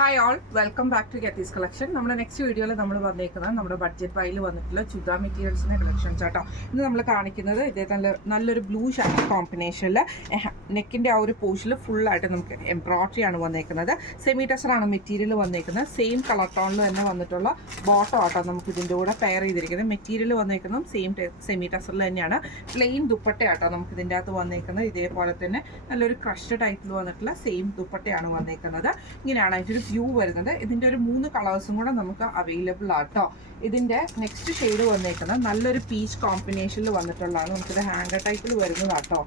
Hi all, welcome back to Geethi's collection. നമ്മുടെ next വീഡിയോയിൽ നമ്മൾ വന്നേക്കുന്നത് നമ്മുടെ ബഡ്ജറ്റ് ബൈയിൽ വന്നിട്ടുള്ള ചുരിദാർ മെറ്റീരിയൽസിൻ്റെ കളക്ഷൻസ് ആട്ടോ. ഇന്ന് നമ്മൾ കാണിക്കുന്നത് ഇതേ നല്ലൊരു ബ്ലൂ ഷർട്ട് കോമ്പിനേഷനിൽ നെക്കിൻ്റെ ആ ഒരു പോർഷനിൽ ഫുള്ളായിട്ട് നമുക്ക് എംബ്രോയിഡറി ആണ് വന്നേക്കുന്നത്. സെമി ടെസറാണ് മെറ്റീരിയൽ വന്നേക്കുന്നത്. സെയിം കളർ ടോണിൽ തന്നെ വന്നിട്ടുള്ള ബോട്ടം ആട്ടോ നമുക്ക് ഇതിൻ്റെ കൂടെ പെയർ ചെയ്തിരിക്കുന്നത്. മെറ്റീരിയൽ വന്നേക്കുന്നതും സെയിം സെമി ടെസറിൽ തന്നെയാണ്. പ്ലെയിൻ ദുപ്പട്ടയാട്ടോ നമുക്ക് ഇതിൻ്റെ അകത്ത് വന്നേക്കുന്നത്. ഇതേപോലെ തന്നെ നല്ലൊരു ക്രഷ്ഡ് ടൈപ്പിൽ വന്നിട്ടുള്ള സെയിം ദുപ്പട്ടയാണ് വന്നേക്കുന്നത്. ഇങ്ങനെയാണ് അതിൻ്റെ വ്യൂ വരുന്നത്. ഇതിൻ്റെ ഒരു 3 കളേഴ്സും കൂടെ നമുക്ക് അവൈലബിൾ ആട്ടോ. ഇതിൻ്റെ നെക്സ്റ്റ് ഷെയ്ഡ് വന്നേക്കുന്നത് നല്ലൊരു പീച്ച് കോമ്പിനേഷനിൽ വന്നിട്ടുള്ളതാണ്. നമുക്കിത് ഹാങ്കർ ടൈപ്പിൽ വരുന്നതാട്ടോ.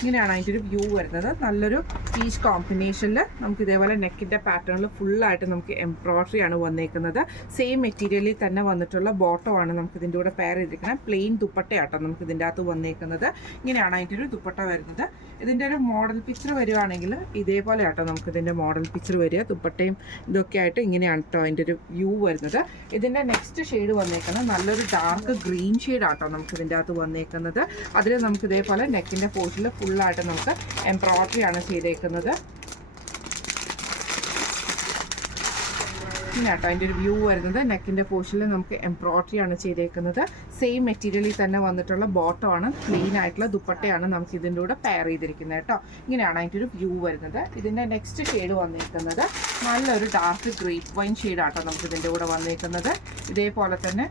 ഇങ്ങനെയാണ് അതിൻ്റെ ഒരു വ്യൂ വരുന്നത്. നല്ലൊരു പീച്ച് കോമ്പിനേഷനിൽ നമുക്ക് ഇതേപോലെ നെക്കിൻ്റെ പാറ്റേണിൽ ഫുള്ളായിട്ട് നമുക്ക് എംബ്രോയിഡറി ആണ് വന്നേക്കുന്നത്. സെയിം മെറ്റീരിയലിൽ തന്നെ വന്നിട്ടുള്ള ബോട്ടമാണ് നമുക്ക് ഇതിൻ്റെ കൂടെ പെയർ ചെയ്തിരിക്കുന്നത്. പ്ലെയിൻ ദുപ്പട്ടയാട്ടോ നമുക്ക് ഇതിൻ്റെ അകത്ത് വന്നേക്കുന്നത്. ഇങ്ങനെയാണ് അതിൻ്റെ ഒരു ദുപ്പട്ട വരുന്നത്. ഇതിൻ്റെ ഒരു മോഡൽ പിക്ചർ വരുവാണെങ്കിൽ ഇതേപോലെ ആട്ടോ നമുക്ക് ഇതിൻ്റെ മോഡൽ പിക്ചർ വരിക. ദുപ്പട്ടയും ഇതൊക്കെ ആയിട്ട് ഇങ്ങനെയാണ് കേട്ടോ അതിൻ്റെ ഒരു വ്യൂ വരുന്നത്. ഇതിൻ്റെ നെക്സ്റ്റ് ഷെയ്ഡ് വന്നേക്കുന്നത് നല്ലൊരു ഡാർക്ക് ഗ്രീൻ ഷെയ്ഡ് ആട്ടോ നമുക്ക് ഇതിൻ്റെ അകത്ത് വന്നേക്കുന്നത്. അതിൽ നമുക്ക് ഇതേപോലെ നെക്കിൻ്റെ പോർഷനിൽ ഫുള്ളായിട്ട് നമുക്ക് എംബ്രോയിഡറി ആണ് ചെയ്തേക്കുന്നത്. ഇങ്ങനെയാട്ടോ അതിൻ്റെ ഒരു വ്യൂ വരുന്നത്. നെക്കിൻ്റെ പോർഷനിൽ നമുക്ക് എംബ്രോയിഡറി ആണ് ചെയ്തേക്കുന്നത്. സെയിം മെറ്റീരിയലിൽ തന്നെ വന്നിട്ടുള്ള ബോട്ടമാണ്. പ്ലെയിൻ ആയിട്ടുള്ള ദുപ്പട്ടയാണ് നമുക്ക് ഇതിൻ്റെ കൂടെ പെയർ ചെയ്തിരിക്കുന്നത് കേട്ടോ. ഇങ്ങനെയാണ് അതിൻ്റെ ഒരു വ്യൂ വരുന്നത്. ഇതിൻ്റെ നെക്സ്റ്റ് ഷെയ്ഡ് വന്നിരിക്കുന്നത് നല്ലൊരു ഡാർക്ക് ഗ്രേപ്പ് വൈൻ ഷെയ്ഡാട്ടോ നമുക്ക് ഇതിൻ്റെ കൂടെ വന്നിരിക്കുന്നത്. ഇതേപോലെ തന്നെ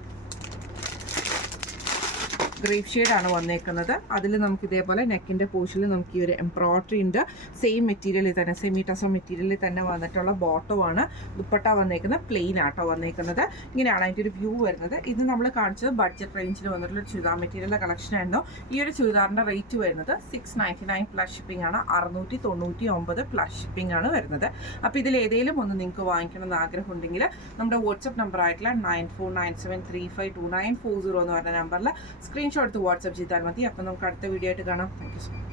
ഗ്രേപ്പ് ഷെയ്ഡാണ് വന്നേക്കുന്നത്. അതിൽ നമുക്ക് ഇതേപോലെ നെക്കിൻ്റെ പോർഷനിൽ നമുക്ക് ഈ ഒരു എംബ്രോയിഡറി ഉണ്ട്. സെയിം മെറ്റീരിയലിൽ തന്നെ സെമി ടെസർ മെറ്റീരിയലിൽ തന്നെ വന്നിട്ടുള്ള ബോട്ടമാണ്. ദുപ്പട്ട വന്നേക്കുന്നത് പ്ലെയിൻ ആട്ടോ വന്നേക്കുന്നത്. ഇങ്ങനെയാണ് അതിൻ്റെ ഒരു വ്യൂ വരുന്നത്. ഇത് നമ്മൾ കാണിച്ചത് ബഡ്ജറ്റ് റേഞ്ചിൽ വന്നിട്ടുള്ള ചുരിദാർ മെറ്റീരിയലിൻ്റെ കളക്ഷൻ ആയിരുന്നു. ഈ ഒരു ചുരിദാറിൻ്റെ റേറ്റ് വരുന്നത് 699 പ്ലസ് ഷിപ്പിംഗ് ആണ്. 699 പ്ലസ് ഷിപ്പിംഗ് ആണ് വരുന്നത്. അപ്പോൾ ഇതിൽ ഏതെങ്കിലും ഒന്ന് നിങ്ങൾക്ക് വാങ്ങിക്കണം എന്ന് ആഗ്രഹം ഉണ്ടെങ്കിൽ നമ്മുടെ വാട്സപ്പ് നമ്പർ ആയിട്ടുള്ള 9497352940 എന്ന് പറഞ്ഞ നമ്പറിൽ സ്ക്രീൻഷോട്ട് എടുത്ത് വാട്സപ്പ് ചെയ്താൽ മതി. അപ്പോൾ നമുക്ക് അടുത്ത വീഡിയോ ആയിട്ട് കാണാം. Thank you so much.